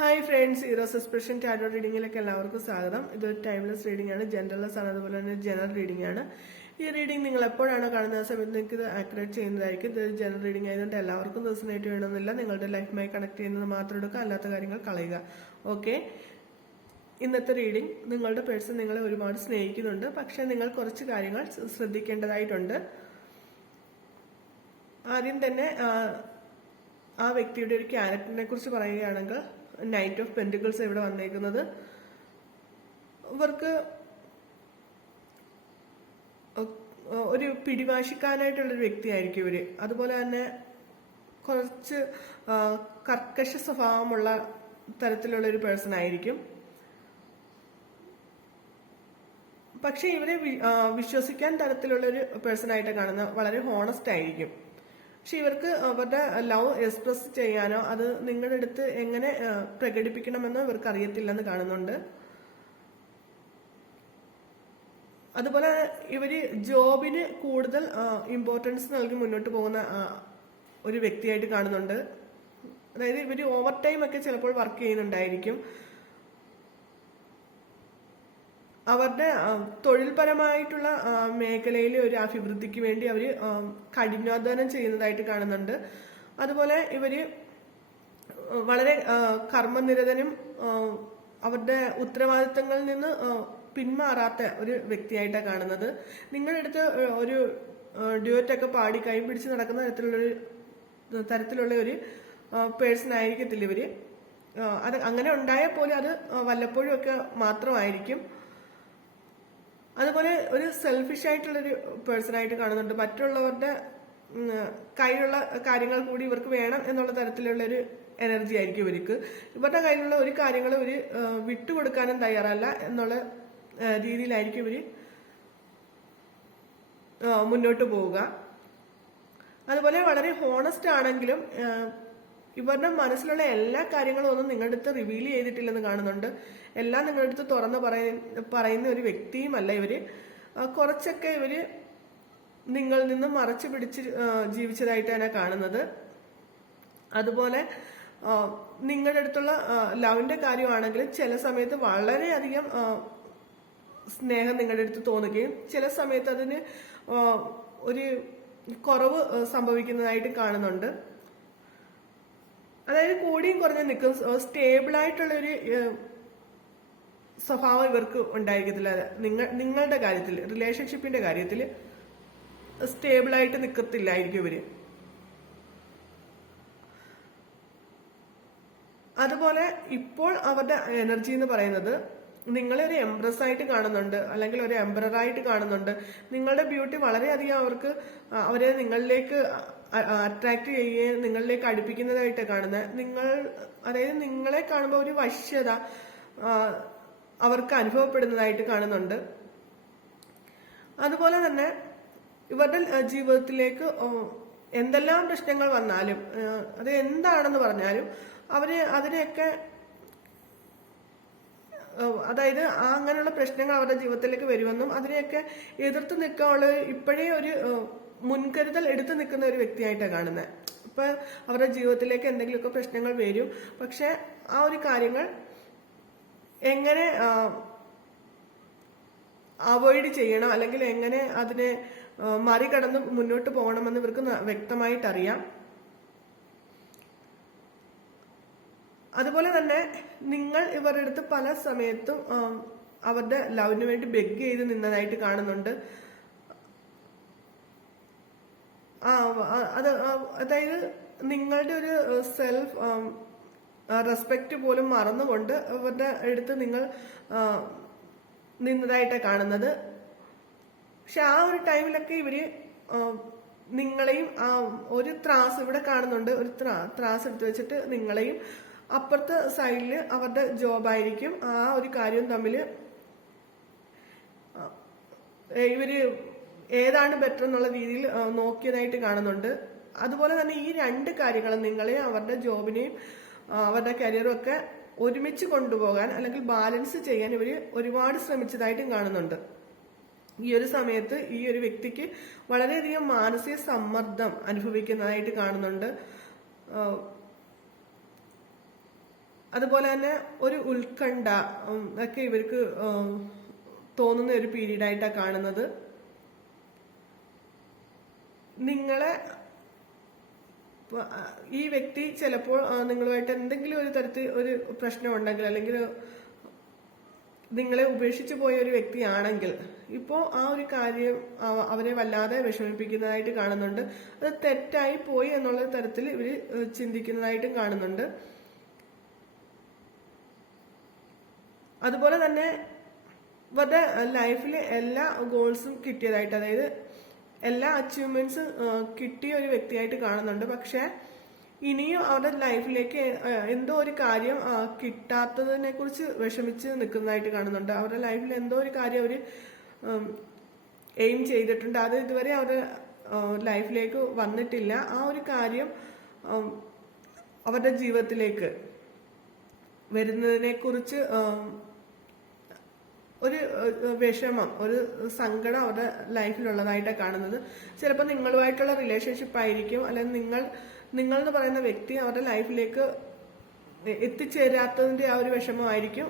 Hi friends, Eros expression tarot റീഡിങ്ങിലേക്ക് എല്ലാവർക്കും സ്വാഗതം. ഇതൊരു ടൈംലെസ് റീഡിംഗ് ആണ്, ജനറൽലെസ് ആണ്, അതുപോലെ തന്നെ ജനറൽ റീഡിംഗ് ആണ്. ഈ റീഡിംഗ് നിങ്ങൾ എപ്പോഴാണോ കാണുന്ന സമയത്ത് നിങ്ങൾക്ക് ഇത് ആക്യുറേറ്റ് ചെയ്യുന്നതായിരിക്കും. ഇതൊരു ജനറൽ റീഡിംഗ് ആയതുകൊണ്ട് എല്ലാവർക്കും റെസൊനേറ്റ് വേണമെന്നില്ല. നിങ്ങളുടെ ലൈഫുമായി കണക്ട് ചെയ്യുന്നത് മാത്രം എടുക്കുക, അല്ലാത്ത കാര്യങ്ങൾ കളയുക. ഓക്കെ, ഇന്നത്തെ റീഡിംഗ് നിങ്ങളുടെ പേഴ്സൺ നിങ്ങളെ ഒരുപാട് സ്നേഹിക്കുന്നുണ്ട്, പക്ഷെ നിങ്ങൾ കുറച്ച് കാര്യങ്ങൾ ശ്രദ്ധിക്കേണ്ടതായിട്ടുണ്ട്. ആദ്യം തന്നെ ആ വ്യക്തിയുടെ ഒരു ക്യാരക്ടറിനെ കുറിച്ച് പറയുകയാണെങ്കിൽ, നൈറ്റ് ഓഫ് പെന്റിക്കിൾസ് ഇവിടെ വന്നേക്കുന്നത്. ഇവർക്ക് ഒരു പിടിവാശിക്കാനായിട്ടുള്ളൊരു വ്യക്തിയായിരിക്കും ഇവര്. അതുപോലെ തന്നെ കുറച്ച് കർക്കശ സ്വഭാവമുള്ള തരത്തിലുള്ള ഒരു പേഴ്സൺ ആയിരിക്കും. പക്ഷെ ഇവരെ വിശ്വസിക്കാൻ തരത്തിലുള്ള ഒരു പേഴ്സൺ ആയിട്ട് കാണുന്ന വളരെ ഹോണസ്റ്റ് ആയിരിക്കും. പക്ഷെ ഇവർക്ക് അവരുടെ ലവ് എക്സ്പ്രസ് ചെയ്യാനോ അത് നിങ്ങളുടെ അടുത്ത് എങ്ങനെ പ്രകടിപ്പിക്കണമെന്നോ ഇവർക്ക് അറിയത്തില്ലെന്ന് കാണുന്നുണ്ട്. അതുപോലെ ഇവര് ജോബിന് കൂടുതൽ ഇമ്പോർട്ടൻസ് നൽകി മുന്നോട്ട് പോകുന്ന ഒരു വ്യക്തിയായിട്ട് കാണുന്നുണ്ട്. അതായത് ഇവര് ഓവർ ടൈം ഒക്കെ ചിലപ്പോൾ വർക്ക് ചെയ്യുന്നുണ്ടായിരിക്കും. അവരുടെ തൊഴിൽപരമായിട്ടുള്ള മേഖലയിൽ ഒരു അഭിവൃദ്ധിക്ക് വേണ്ടി അവർ കഠിനാധ്വാനം ചെയ്യുന്നതായിട്ട് കാണുന്നുണ്ട്. അതുപോലെ ഇവര് വളരെ കർമ്മനിരതനും അവരുടെ ഉത്തരവാദിത്തങ്ങളിൽ നിന്ന് പിന്മാറാത്ത ഒരു വ്യക്തിയായിട്ടാണ് കാണുന്നത്. നിങ്ങളുടെ അടുത്ത് ഒരു ഡ്യൂറ്റൊക്കെ പാടി കൈ പിടിച്ച് നടക്കുന്ന തരത്തിലുള്ള ഒരു പേഴ്സൺ ആയിരിക്കത്തില്ല ഇവര്. അത് അങ്ങനെ ഉണ്ടായാൽ പോലും അത് വല്ലപ്പോഴും ഒക്കെ മാത്രമായിരിക്കും. അതുപോലെ ഒരു സെൽഫിഷ് ആയിട്ടുള്ളൊരു പേഴ്സൺ ആയിട്ട് കാണുന്നുണ്ട്. മറ്റുള്ളവരുടെ കയ്യിലുള്ള കാര്യങ്ങൾ കൂടി ഇവർക്ക് വേണം എന്നുള്ള തരത്തിലുള്ള ഒരു എനർജി ആയിരിക്കും ഇവർക്ക്. ഇവരുടെ കയ്യിലുള്ള ഒരു കാര്യങ്ങൾ ഇവര് വിട്ടുകൊടുക്കാനും തയ്യാറല്ല എന്നുള്ള രീതിയിലായിരിക്കും ഇവര് മുന്നോട്ട് പോവുക. അതുപോലെ വളരെ ഹോണസ്റ്റ് ആണെങ്കിലും ഇവരുടെ മനസ്സിലുള്ള എല്ലാ കാര്യങ്ങളും ഒന്നും നിങ്ങളുടെ അടുത്ത് റിവീൽ ചെയ്തിട്ടില്ലെന്ന് കാണുന്നുണ്ട്. എല്ലാം നിങ്ങളുടെ അടുത്ത് തുറന്ന് പറയുന്ന ഒരു വ്യക്തിയുമല്ല ഇവര്. കുറച്ചൊക്കെ ഇവര് നിങ്ങളിൽ നിന്ന് മറച്ചു പിടിച്ച് ജീവിച്ചതായിട്ടാണ് കാണുന്നത്. അതുപോലെ നിങ്ങളുടെ അടുത്തുള്ള ലവിന്റെ കാര്യമാണെങ്കിൽ ചില സമയത്ത് വളരെയധികം സ്നേഹം നിങ്ങളുടെ അടുത്ത് തോന്നുകയും ചില സമയത്ത് അതിന് ഒരു കുറവ് സംഭവിക്കുന്നതായിട്ട് കാണുന്നുണ്ട്. അതായത് കൂടിയും കുറഞ്ഞ നിൽക്കും. സ്റ്റേബിൾ ആയിട്ടുള്ള ഒരു സ്വഭാവം ഇവർക്ക് ഉണ്ടായിരിക്കത്തില്ല. നിങ്ങളുടെ കാര്യത്തിൽ, റിലേഷൻഷിപ്പിന്റെ കാര്യത്തിൽ സ്റ്റേബിൾ ആയിട്ട് നിൽക്കത്തില്ലായിരിക്കും ഇവര്. അതുപോലെ ഇപ്പോൾ അവരുടെ എനർജി എന്ന് പറയുന്നത് നിങ്ങളെ ഒരു എംപ്രസ് ആയിട്ട് കാണുന്നുണ്ട്, അല്ലെങ്കിൽ ഒരു എംപററായിട്ട് കാണുന്നുണ്ട്. നിങ്ങളുടെ ബ്യൂട്ടി വളരെയധികം അവർക്ക് അവരെ നിങ്ങളിലേക്ക് അട്രാക്ട് ചെയ്യുകയും നിങ്ങളിലേക്ക് അടുപ്പിക്കുന്നതായിട്ട് കാണുന്നത്. അതായത് നിങ്ങളെ കാണുമ്പോൾ ഒരു വശ്യത അവർക്ക് അനുഭവപ്പെടുന്നതായിട്ട് കാണുന്നുണ്ട്. അതുപോലെ തന്നെ ഇവരുടെ ജീവിതത്തിലേക്ക് എന്തെല്ലാം പ്രശ്നങ്ങൾ വന്നാലും അത് എന്താണെന്ന് പറഞ്ഞാലും അവര് അതിനെയൊക്കെ, അതായത് അങ്ങനെയുള്ള പ്രശ്നങ്ങൾ അവരുടെ ജീവിതത്തിലേക്ക് വരുമെന്നും അതിനെയൊക്കെ എതിർത്ത് നിൽക്കാനുള്ള ഇപ്പോഴേ ഒരു മുൻകരുതൽ എടുത്തു നിൽക്കുന്ന ഒരു വ്യക്തിയായിട്ടാണ് കാണുന്നത്. ഇപ്പൊ അവരുടെ ജീവിതത്തിലേക്ക് എന്തെങ്കിലുമൊക്കെ പ്രശ്നങ്ങൾ വരും, പക്ഷെ ആ ഒരു കാര്യങ്ങൾ എങ്ങനെ അവോയ്ഡ് ചെയ്യണം, അല്ലെങ്കിൽ എങ്ങനെ അതിനെ മറികടന്ന് മുന്നോട്ട് പോകണമെന്ന് ഇവർക്ക് വ്യക്തമായിട്ടറിയാം. അതുപോലെ തന്നെ നിങ്ങൾ ഇവരുടെ അടുത്ത് പല സമയത്തും അവരുടെ ലവിന് വേണ്ടി ബെഗ് ചെയ്ത് നിന്നതായിട്ട് കാണുന്നുണ്ട്. അതായത് നിങ്ങളുടെ ഒരു സെൽഫ് റെസ്പെക്ട് പോലും മറന്നുകൊണ്ട് അവരുടെ അടുത്ത് നിങ്ങൾ നിന്നതായിട്ടാണ് കാണുന്നത്. പക്ഷെ ആ ഒരു ടൈമിലൊക്കെ ഇവര് നിങ്ങളെയും ഒരു ത്രാസ് ഇവിടെ കാണുന്നുണ്ട്. ഒരു ത്രാസ് എടുത്ത് വെച്ചിട്ട് നിങ്ങളെയും അപ്പുറത്തെ സൈഡില് അവരുടെ ജോബായിരിക്കും. ആ ഒരു കാര്യം തമ്മില് ഇവര് ഏതാണ് ബെറ്റർ എന്നുള്ള രീതിയിൽ നോക്കിയതായിട്ട് കാണുന്നുണ്ട്. അതുപോലെ തന്നെ ഈ രണ്ട് കാര്യങ്ങളും, നിങ്ങളെയും അവരുടെ ജോബിനെയും അവരുടെ കരിയറും ഒക്കെ ഒരുമിച്ച് കൊണ്ടുപോകാൻ അല്ലെങ്കിൽ ബാലൻസ് ചെയ്യാൻ ഇവര് ഒരുപാട് ശ്രമിച്ചതായിട്ടും കാണുന്നുണ്ട്. ഈ ഒരു സമയത്ത് ഈ ഒരു വ്യക്തിക്ക് വളരെയധികം മാനസിക സമ്മർദ്ദം അനുഭവിക്കുന്നതായിട്ട് കാണുന്നുണ്ട്. അതുപോലെ തന്നെ ഒരു ഉത്കണ്ഠ ഒക്കെ ഇവർക്ക് തോന്നുന്ന ഒരു പീരീഡായിട്ടാണ് കാണുന്നത്. നിങ്ങളെ ഈ വ്യക്തി ചിലപ്പോൾ നിങ്ങളുമായിട്ട് എന്തെങ്കിലും ഒരു തരത്തിൽ ഒരു പ്രശ്നം ഉണ്ടെങ്കിൽ, അല്ലെങ്കിൽ നിങ്ങളെ ഉപേക്ഷിച്ചു പോയ ഒരു വ്യക്തിയാണെങ്കിൽ ഇപ്പോൾ ആ ഒരു കാര്യം അവരെ വല്ലാതെ വിഷമിപ്പിക്കുന്നതായിട്ട് കാണുന്നുണ്ട്. അത് തെറ്റായി പോയി എന്നുള്ള തരത്തിൽ ഇവർ ചിന്തിക്കുന്നതായിട്ടും കാണുന്നുണ്ട്. അതുപോലെ തന്നെ ഇവരുടെ ലൈഫിൽ എല്ലാ ഗോൾസും കിട്ടിയതായിട്ട്, അതായത് എല്ലാ അച്ചീവ്മെന്റ്സും കിട്ടിയ ഒരു വ്യക്തിയായിട്ട് കാണുന്നുണ്ട്. പക്ഷെ ഇനിയും അവരുടെ ലൈഫിലേക്ക് എന്തോ ഒരു കാര്യം കിട്ടാത്തതിനെ കുറിച്ച് വിഷമിച്ച് നിൽക്കുന്നതായിട്ട് കാണുന്നുണ്ട്. അവരുടെ ലൈഫിൽ എന്തോ ഒരു കാര്യം അവർ എയിം ചെയ്തിട്ടുണ്ട്, അത് ഇതുവരെ അവരുടെ ലൈഫിലേക്ക് വന്നിട്ടില്ല. ആ ഒരു കാര്യം അവരുടെ ജീവിതത്തിലേക്ക് വരുന്നതിനെ കുറിച്ച് ഒരു വിഷമം, ഒരു സങ്കടം അവരുടെ ലൈഫിലുള്ളതായിട്ടാണ് കാണുന്നത്. ചിലപ്പോൾ നിങ്ങളുമായിട്ടുള്ള റിലേഷൻഷിപ്പ് ആയിരിക്കും, അല്ലെങ്കിൽ നിങ്ങൾ എന്ന് പറയുന്ന വ്യക്തി അവരുടെ ലൈഫിലേക്ക് എത്തിച്ചേരാത്തതിന്റെ ആ ഒരു വിഷമമായിരിക്കും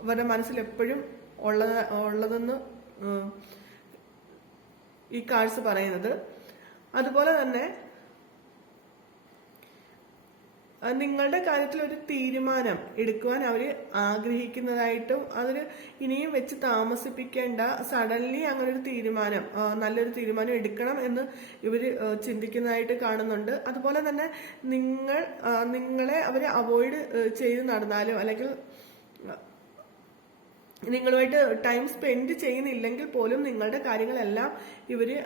അവരുടെ മനസ്സിൽ എപ്പോഴും ഉള്ളതെന്ന് ഈ കാർഡ്സ് പറയുന്നത്. അതുപോലെ തന്നെ നിങ്ങളുടെ കാര്യത്തിൽ ഒരു തീരുമാനം എടുക്കുവാൻ അവർ ആഗ്രഹിക്കുന്നതായിട്ടും, അതിന് ഇനിയും വെച്ച് താമസിപ്പിക്കേണ്ട, സഡൻലി അങ്ങനെ ഒരു തീരുമാനം, നല്ലൊരു തീരുമാനം എടുക്കണം എന്ന് ഇവർ ചിന്തിക്കുന്നതായിട്ട് കാണുന്നുണ്ട്. അതുപോലെ തന്നെ നിങ്ങളെ അവർ അവോയ്ഡ് ചെയ്ത് നടന്നാലും, അല്ലെങ്കിൽ നിങ്ങളുമായിട്ട് ടൈം സ്പെൻഡ് ചെയ്യുന്നില്ലെങ്കിൽ പോലും നിങ്ങളുടെ കാര്യങ്ങളെല്ലാം ഇവര്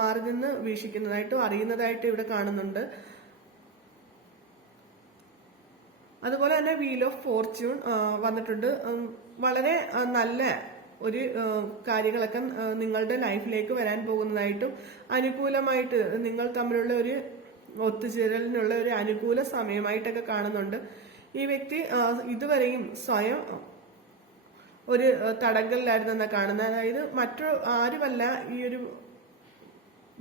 മാറി നിന്ന് വീക്ഷിക്കുന്നതായിട്ടും അറിയുന്നതായിട്ടും ഇവിടെ കാണുന്നുണ്ട്. അതുപോലെ തന്നെ വീൽ ഓഫ് ഫോർച്യൂൺ വന്നിട്ടുണ്ട്. വളരെ നല്ല ഒരു കാര്യങ്ങളൊക്കെ നിങ്ങളുടെ ലൈഫിലേക്ക് വരാൻ പോകുന്നതായിട്ടും, അനുകൂലമായിട്ട് നിങ്ങൾ തമ്മിലുള്ള ഒരു ഒത്തുചേരലിനുള്ള ഒരു അനുകൂല സമയമായിട്ടൊക്കെ കാണുന്നുണ്ട്. ഈ വ്യക്തി ഇതുവരെയും സ്വയം ഒരു തടങ്കലിലായിരുന്നെന്നാ കാണുന്നത്. അതായത് ആരുമല്ല ഈ ഒരു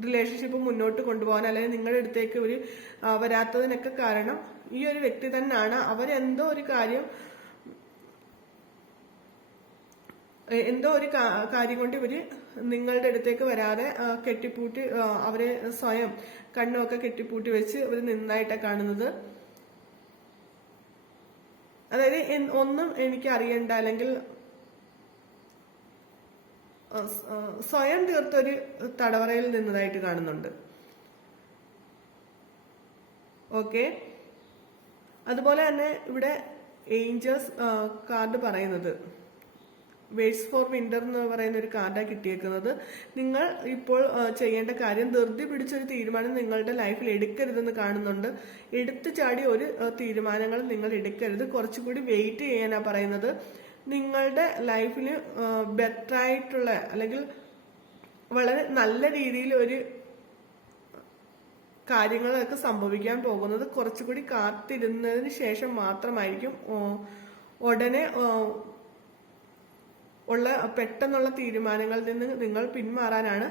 റിലേഷൻഷിപ്പ് മുന്നോട്ട് കൊണ്ടുപോകാൻ, അല്ലെങ്കിൽ നിങ്ങളുടെ അടുത്തേക്ക് ഒരു വരാത്തതിനൊക്കെ കാരണം ഈ ഒരു വ്യക്തി തന്നെയാണ്. അവരെന്തോ ഒരു കാര്യം കൊണ്ട് ഇവര് നിങ്ങളുടെ അടുത്തേക്ക് വരാതെ കെട്ടിപ്പൂട്ടി, അവരെ സ്വയം കണ്ണുമൊക്കെ കെട്ടിപ്പൂട്ടി വെച്ച് ഇവര് നിന്നായിട്ടാണ് കാണുന്നത്. അതായത് ഒന്നും എനിക്ക് അറിയണ്ട, അല്ലെങ്കിൽ സ്വയം തീർത്തൊരു തടവറയിൽ നിന്നതായിട്ട് കാണുന്നുണ്ട്. ഓക്കെ, അതുപോലെ തന്നെ ഇവിടെ ഏഞ്ചൽസ് കാർഡ് പറയുന്നത് വേറ്റ്സ് ഫോർ വിന്റർ എന്ന് പറയുന്ന ഒരു കാർഡാണ് കിട്ടിയേക്കുന്നത്. നിങ്ങൾ ഇപ്പോൾ ചെയ്യേണ്ട കാര്യം, ധൃതി പിടിച്ചൊരു തീരുമാനം നിങ്ങളുടെ ലൈഫിൽ എടുക്കരുതെന്ന് കാണുന്നുണ്ട്. എടുത്തു ചാടി ഒരു തീരുമാനങ്ങൾ നിങ്ങൾ എടുക്കരുത്, കുറച്ചുകൂടി വെയിറ്റ് ചെയ്യാനാണ് പറയുന്നത്. നിങ്ങളുടെ ലൈഫിൽ ബെറ്റർ ആയിട്ടുള്ള, അല്ലെങ്കിൽ വളരെ നല്ല രീതിയിൽ ഒരു കാര്യങ്ങളൊക്കെ സംഭവിക്കാൻ പോകുന്നത് കുറച്ചുകൂടി കാത്തിരുന്നതിന് ശേഷം മാത്രമായിരിക്കും. ഉടനെ ഉള്ള പെട്ടെന്നുള്ള തീരുമാനങ്ങളിൽ നിന്ന് നിങ്ങൾ പിന്മാറാനാണ്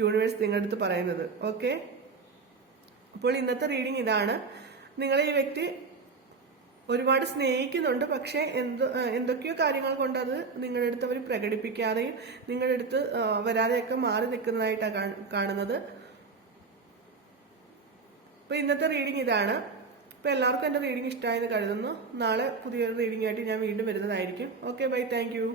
യൂണിവേഴ്സ് നിങ്ങളുടെ അടുത്ത് പറയുന്നത്. ഓക്കെ, അപ്പോൾ ഇന്നത്തെ റീഡിംഗ് ഇതാണ്. നിങ്ങളെ ഈ വ്യക്തി ഒരുപാട് സ്നേഹിക്കുന്നുണ്ട്, പക്ഷെ എന്തൊക്കെയോ കാര്യങ്ങൾ കൊണ്ട് അത് നിങ്ങളുടെ അടുത്ത് അവർ പ്രകടിപ്പിക്കാതെയും നിങ്ങളുടെ അടുത്ത് വരാതെയൊക്കെ മാറി നിൽക്കുന്നതായിട്ടാണ് കാണുന്നത്. അപ്പൊ ഇന്നത്തെ റീഡിംഗ് ഇതാണ്. അപ്പൊ എല്ലാവർക്കും എന്റെ റീഡിംഗ് ഇഷ്ടമായെന്ന് കരുതുന്നു. നാളെ പുതിയൊരു റീഡിംഗ് ആയിട്ട് ഞാൻ വീണ്ടും വരുന്നതായിരിക്കും. Okay, bye, thank U.